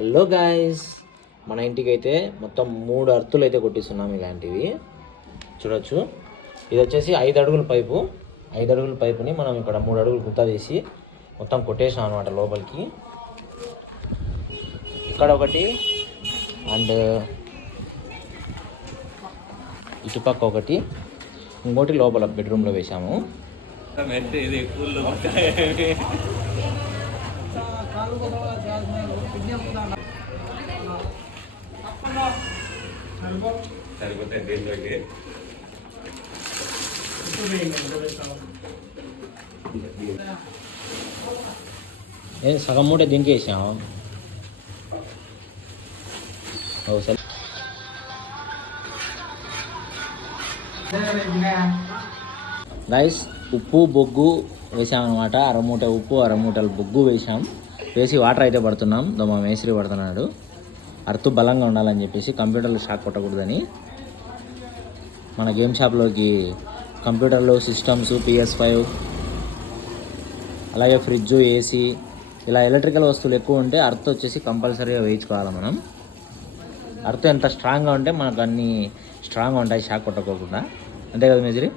Hello guys మన ఇంటికి అయితే మొత్తం మూడు అర్తులు అయితే కొట్టిస్తున్నాం ఇలాంటివి. చూడొచ్చు. ఇది వచ్చేసి ఐదు అడుగుల పైపు. ఐదు అడుగుల పైపుని మనం ఇక్కడ మూడు అడుగులు గుత్త తీసి మొత్తం కొట్టేసాం అనమాట లోపలికి. ఇక్కడ ఒకటి అండ్ ఇటుపక్క ఒకటి. ఇంకోటి లోపల బెడ్రూమ్లో వేసాము సరిపోతాయి దీంట్లోకి నేను సగం మూట దీనికి వేసాము ఒకసారి ఉప్పు బొగ్గు వేసామన్నమాట. అరమూట ఉప్పు అరమూటలు బొగ్గు వేసాం. వేసి వాటర్ అయితే పడుతున్నాం. మా మేస్త్రి పడుతున్నాడు. అర్తు బలంగా ఉండాలని చెప్పేసి కంప్యూటర్లో షాక్ కొట్టకూడదని. మన గేమ్ షాప్లోకి కంప్యూటర్లు సిస్టమ్స్ పిఎస్ ఫైవ్ అలాగే ఫ్రిడ్జ్ ఏసీ ఇలా ఎలక్ట్రికల్ వస్తువులు ఎక్కువ ఉంటే అర్త్ వచ్చేసి కంపల్సరీగా వేయించుకోవాలి మనం. అర్త్ ఎంత స్ట్రాంగ్గా ఉంటే మనకు అన్ని స్ట్రాంగ్గా ఉంటాయి షాక్ కొట్టకోకుండా. అంతే కదా మేజరీ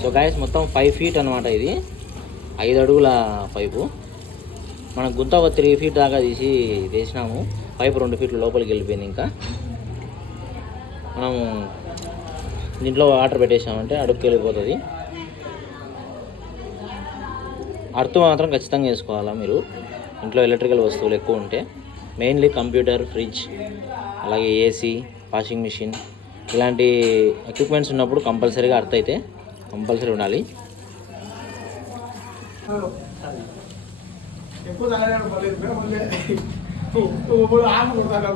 సో గాయస్ మొత్తం ఫైవ్ ఫీట్ అనమాట ఇది. ఐదు అడుగుల పైపు. మనం గుంత ఒక త్రీ ఫీట్ దాకా తీసి వేసినాము. పైపు రెండు ఫీట్ల లోపలికి వెళ్ళిపోయింది ఇంకా. మనం దీంట్లో వాటర్ పెట్టేసామంటే అడుగుకి వెళ్ళిపోతుంది. అర్త్ మాత్రం ఖచ్చితంగా వేసుకోవాలా మీరు? ఇంట్లో ఎలక్ట్రికల్ వస్తువులు ఎక్కువ ఉంటే. మెయిన్లీ కంప్యూటర్ ఫ్రిడ్జ్ అలాగే ఏసీ వాషింగ్ మిషన్ ఇలాంటి ఎక్విప్మెంట్స్ ఉన్నప్పుడు కంపల్సరీగా అర్త్ అయితే కంపల్సరీ ఉండాలి. ఎక్కువ తాగాడు మళ్ళీ మళ్ళీ ఆమె కొడతాను